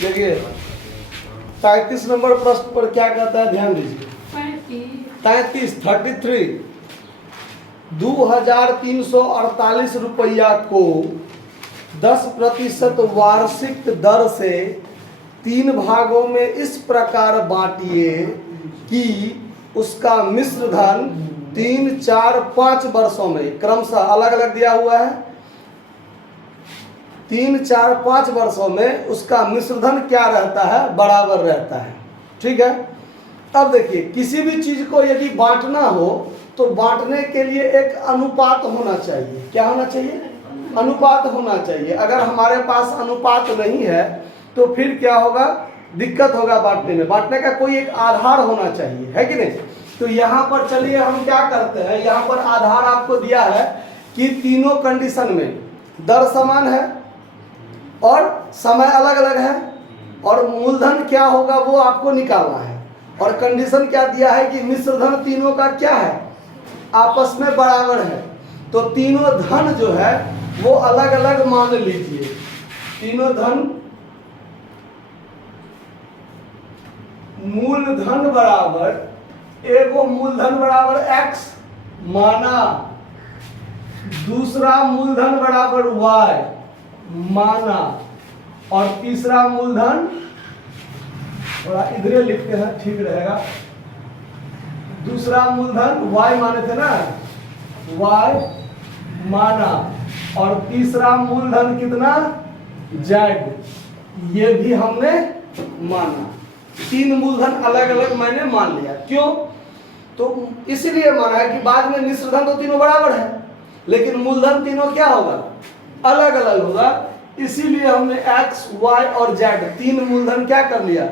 देखिए 33 नंबर प्रश्न पर क्या कहता है, ध्यान दीजिए। 33 2348 रुपया को 10% वार्षिक दर से 3 भागों में इस प्रकार बांटिए कि उसका मिश्र धन 3, 4, 5 वर्षों में क्रमशः अलग अलग दिया हुआ है। 3, 4, 5 वर्षों में उसका मिश्र धन क्या रहता है, बराबर रहता है। ठीक है। अब देखिए, किसी भी चीज को यदि बांटना हो तो बांटने के लिए एक अनुपात होना चाहिए। क्या होना चाहिए? अनुपात होना चाहिए। अगर हमारे पास अनुपात नहीं है तो फिर क्या होगा, दिक्कत होगा बांटने में। बांटने का कोई एक आधार होना चाहिए, है कि नहीं। तो यहाँ पर चलिए हम क्या करते हैं, यहाँ पर आधार आपको दिया है कि तीनों कंडीशन में दर समान है और समय अलग अलग है और मूलधन क्या होगा वो आपको निकालना है। और कंडीशन क्या दिया है कि मिश्र धन तीनों का क्या है, आपस में बराबर है। तो तीनों धन जो है वो अलग अलग मान लीजिए। तीनों धन, मूलधन बराबर, एगो मूलधन बराबर x माना, दूसरा मूलधन बराबर y माना और तीसरा मूलधन, थोड़ा इधर लिखते हैं ठीक रहेगा, दूसरा मूलधन y माने थे ना, y माना और तीसरा मूलधन कितना, z, ये भी हमने माना। 3 मूलधन अलग अलग मैंने मान लिया। क्यों? तो इसलिए माना है कि बाद में मिश्र धन तो तीनों बराबर है लेकिन मूलधन तीनों क्या होगा, अलग अलग होगा। इसीलिए हमने x, y और z 3 मूलधन क्या कर लिया,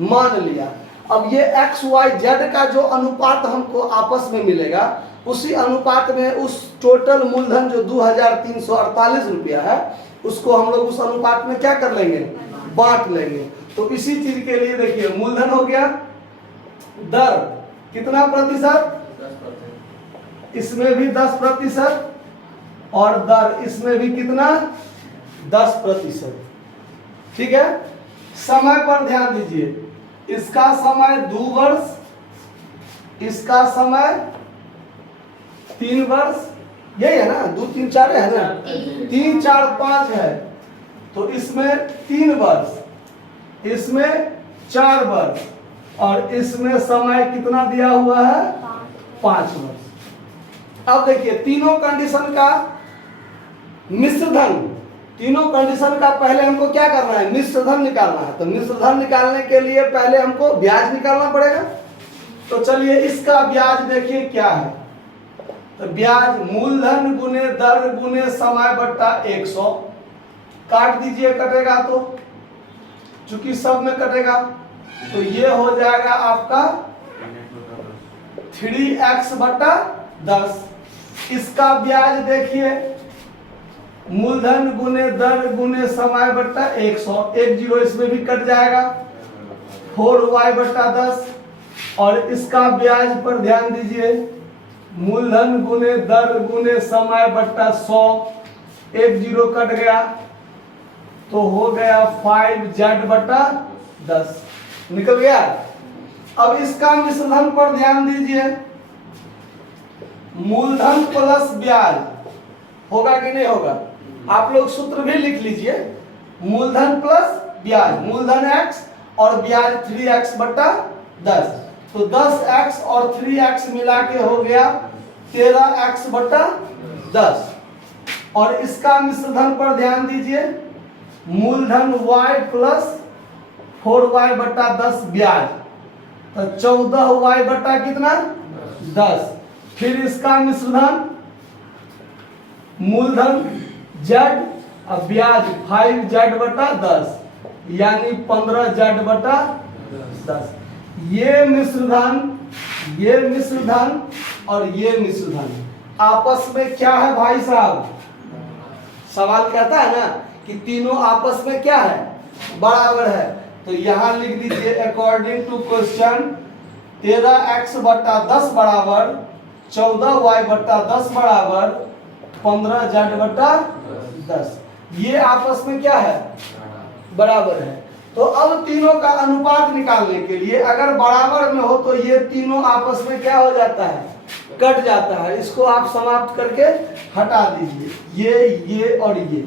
मान लिया। अब ये x, y, z का जो अनुपात हमको आपस में मिलेगा, उसी अनुपात में उस टोटल मूलधन जो 2348 रुपया है उसको हम लोग उस अनुपात में क्या कर लेंगे, बांट लेंगे। तो इसी चीज के लिए देखिए, मूलधन हो गया, दर कितना प्रतिशत, इसमें भी 10% और दर इसमें भी कितना, 10%। ठीक है। समय पर ध्यान दीजिए, इसका समय 2 वर्ष, इसका समय 3 वर्ष, यही है ना, 2, 3, 4 है ना, 3, 4, 5 है। तो इसमें 3 वर्ष, इसमें 4 वर्ष और इसमें समय कितना दिया हुआ है, 5 वर्ष। अब देखिए, तीनों कंडीशन का मिश्र धन, तीनों कंडीशन का पहले हमको क्या करना है, मिश्र धन निकालना है। तो मिश्र धन निकालने के लिए पहले हमको ब्याज निकालना पड़ेगा। तो चलिए इसका ब्याज देखिए क्या है। तो ब्याज मूलधन गुने दर गुने समय बट्टा 100, काट दीजिए, कटेगा तो, चूंकि सब में कटेगा तो ये हो जाएगा आपका 3x बट्टा 10। इसका ब्याज देखिए, मूलधन गुने दर गुने समय बट्टा 100, 1 0 इसमें भी कट जाएगा, 4y बट्टा 10। और इसका ब्याज पर ध्यान दीजिए, मूलधन गुने दर गुने समय बट्टा 100, 1 0 कट गया तो हो गया 5z बट्टा 10, निकल गया। अब इसका मिश्रधन पर ध्यान दीजिए, मूलधन प्लस ब्याज होगा कि नहीं होगा, आप लोग सूत्र भी लिख लीजिए, मूलधन प्लस ब्याज, मूलधन x और ब्याज 3x बट्टा 10। तो 10x और 3x मिला के हो गया 13x बट्टा 10। और इसका मिश्रधन पर ध्यान दीजिए, मूलधन y प्लस 4y बट्टा 10 ब्याज, तो 14y बट्टा कितना, 10। फिर इसका मिश्रधन मूलधन z और ब्याज 5z बट्टा 10, यानी 15z बट्टा 10। ये मिश्रधन, ये मिश्रधन और ये मिश्रधन आपस में क्या है भाई साहब, सवाल कहता है ना कि तीनों आपस में क्या है, बराबर है। तो यहां लिख दीजिए, अकॉर्डिंग टू क्वेश्चन 13x बट्टा 10 बराबर 14y बट्टा 10 बराबर 15z बट्टा 10। ये आपस में क्या है, बराबर है। तो अब तीनों का अनुपात निकालने के लिए अगर बराबर में हो तो ये तीनों आपस में क्या हो जाता है, कट जाता है। इसको आप समाप्त करके हटा दीजिए, ये और ये।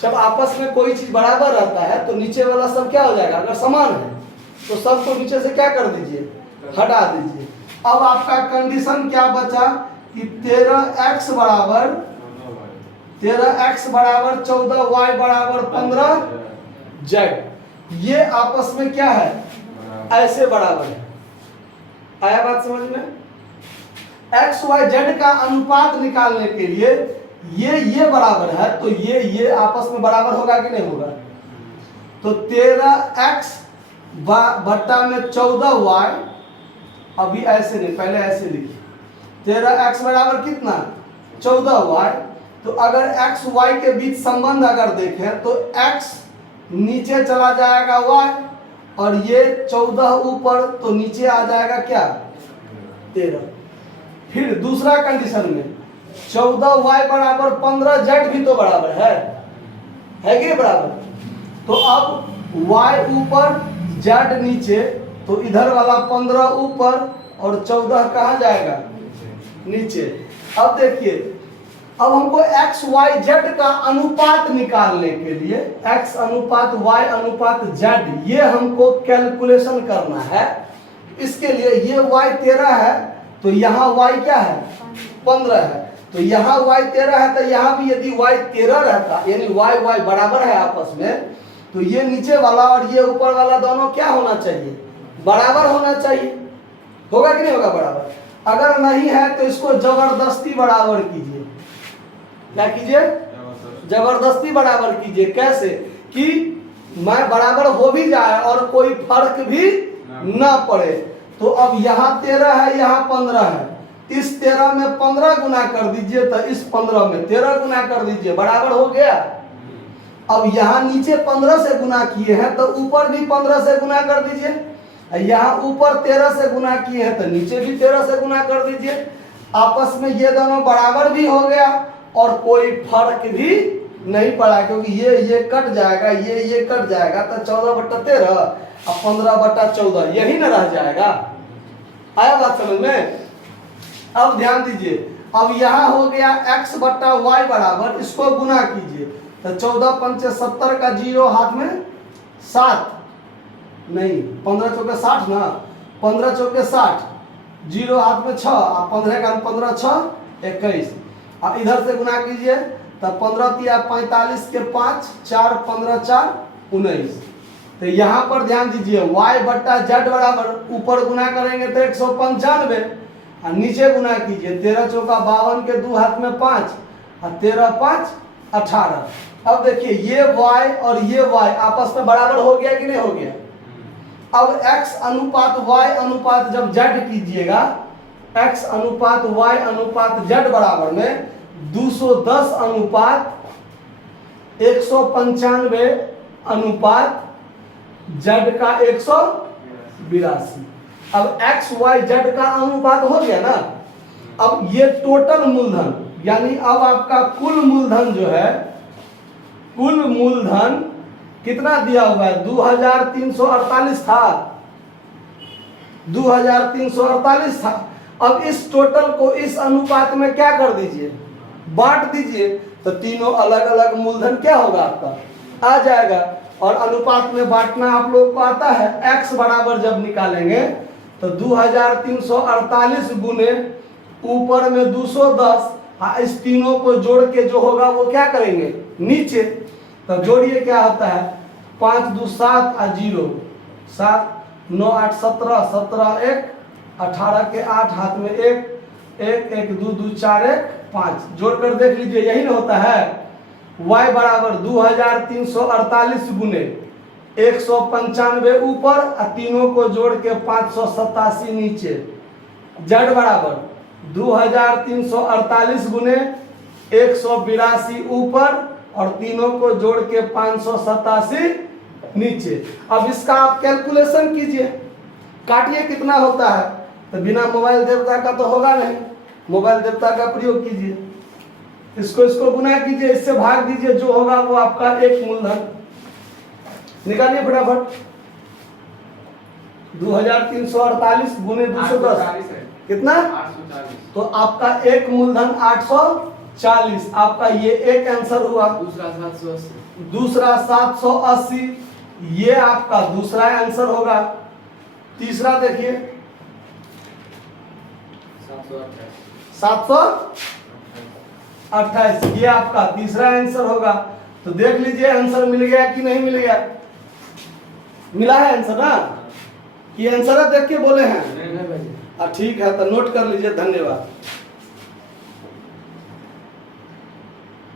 जब आपस में कोई चीज बराबर रहता है तो नीचे वाला सब क्या हो जाएगा, अगर समान है तो सबको नीचे से क्या कर दीजिए, हटा दीजिए। अब आपका कंडीशन क्या बचा कि 13x बराबर 14y बराबर 15z, ये आपस में क्या है, ऐसे बराबर है। आया बात समझ में? x y z का अनुपात निकालने के लिए ये बराबर है तो ये आपस में बराबर होगा कि नहीं होगा। तो 13x बट्टा में 14y, अभी ऐसे नहीं, पहले ऐसे लिखिए। 13x बराबर कितना, 14y। तो अगर x y के बीच संबंध अगर देखें तो x नीचे चला जाएगा y और ये 14 ऊपर, तो नीचे आ जाएगा क्या, 13। फिर दूसरा कंडीशन में 14y बराबर 15z भी तो बराबर है कि बराबर। तो अब y ऊपर z नीचे, तो इधर वाला 15 ऊपर और 14 कहाँ जाएगा, नीचे। अब देखिए, अब हमको x y z का अनुपात निकालने के लिए x अनुपात y अनुपात z ये हमको कैलकुलेशन करना है। इसके लिए ये y 13 है तो यहाँ y क्या है, 15 है। तो यहाँ y 13 है तो यहाँ भी यदि y 13 रहता, यानी y बराबर है आपस में, तो ये नीचे वाला और ये ऊपर वाला दोनों क्या होना चाहिए, बराबर होना चाहिए। होगा कि नहीं होगा बराबर। अगर नहीं है तो इसको जबरदस्ती बराबर कीजिए। क्या कीजिए, जबरदस्ती बराबर कीजिए। कैसे कि मैं बराबर हो भी जाए और कोई फर्क भी ना पड़े। तो अब यहाँ 13 है, यहाँ 15 है, इस 13 में 15 गुना कर दीजिए, तो इस 15 में 13 गुना कर दीजिए, बराबर हो गया। अब यहाँ नीचे 15 से गुना किए हैं तो ऊपर भी 15 से गुना कर दीजिए। यहाँ ऊपर 13 से गुना किए हैं तो नीचे भी 13 से गुना कर दीजिए। आपस में ये दोनों बराबर भी हो गया और कोई फर्क भी नहीं पड़ा, क्योंकि ये कट जाएगा, ये कट जाएगा, तो 14/13 और 15/14 यही ना रह जाएगा। आया बात समझ में? अब ध्यान दीजिए, अब यहाँ हो गया x बट्टा y बराबर, इसको गुना कीजिए तो 14 पंचे 70 का 0 हाथ में 7, नहीं 15 चौके 60 ना, 15 चौके 60, 0 हाथ में 6, अब 15 का 15 6 21। अब इधर से गुना कीजिए तब 15 तिया 45 के 5, 4 15 4 19। तो यहाँ पर ध्यान दीजिए, y बट्टा z बराबर, ऊपर गुना करेंगे तो 195 और नीचे गुना कीजिए 13 चौका 52 के 2 हाथ में 5 और 13 5 18। अब देखिए ये y और ये y आपस में बराबर हो गया कि नहीं हो गया। अब x अनुपात y अनुपात जब z कीजिएगा, x अनुपात y अनुपात z बराबर में 210 अनुपात 195 अनुपात z का 182। अब x y z का अनुपात हो गया ना। अब ये टोटल मूलधन, यानी अब आपका कुल मूलधन जो है, कुल मूलधन कितना दिया हुआ है, 2348 था, 2348 था। अब इस टोटल को इस अनुपात में क्या कर दीजिए, बांट दीजिए, तो तीनों अलग अलग मूलधन क्या होगा आपका, आ जाएगा। और अनुपात में बांटना आप लोगों को आता है। x बराबर जब निकालेंगे तो 2348 गुने ऊपर में 210, इस तीनों को जोड़ के जो होगा वो क्या करेंगे, नीचे। तो जोड़िए क्या होता है, 5 2 7 और 0 7 9 8 17 17 1 18 के 8 हाथ में 1 1 1 2 2 4 1 5, जोड़कर देख लीजिए, यही ना होता है। y बराबर 2348 गुने 195 ऊपर और तीनों को जोड़ के 587 नीचे। z बराबर 2348 गुने 182 ऊपर और तीनों को जोड़ के 587 नीचे। अब इसका आप कैलकुलेशन कीजिए, काटिए कितना होता है। तो बिना मोबाइल देवता का तो होगा नहीं, मोबाइल देवता का प्रयोग कीजिए, इसको गुना कीजिए, इससे भाग दीजिए, जो होगा वो आपका एक मूलधन। निकालिए फटाफट। 2348 गुने 210 कितना? 840। तो आपका एक मूलधन 840, आपका ये एक आंसर हुआ। दूसरा 780। दूसरा 780, ये आपका दूसरा आंसर होगा। तीसरा देखिए 728, ये आपका तीसरा आंसर होगा। तो देख लीजिए आंसर मिल गया कि नहीं मिल गया? मिला है आंसर ना? ये आंसर है, देख के बोले हैं। ठीक है, तो नोट कर लीजिए। धन्यवाद।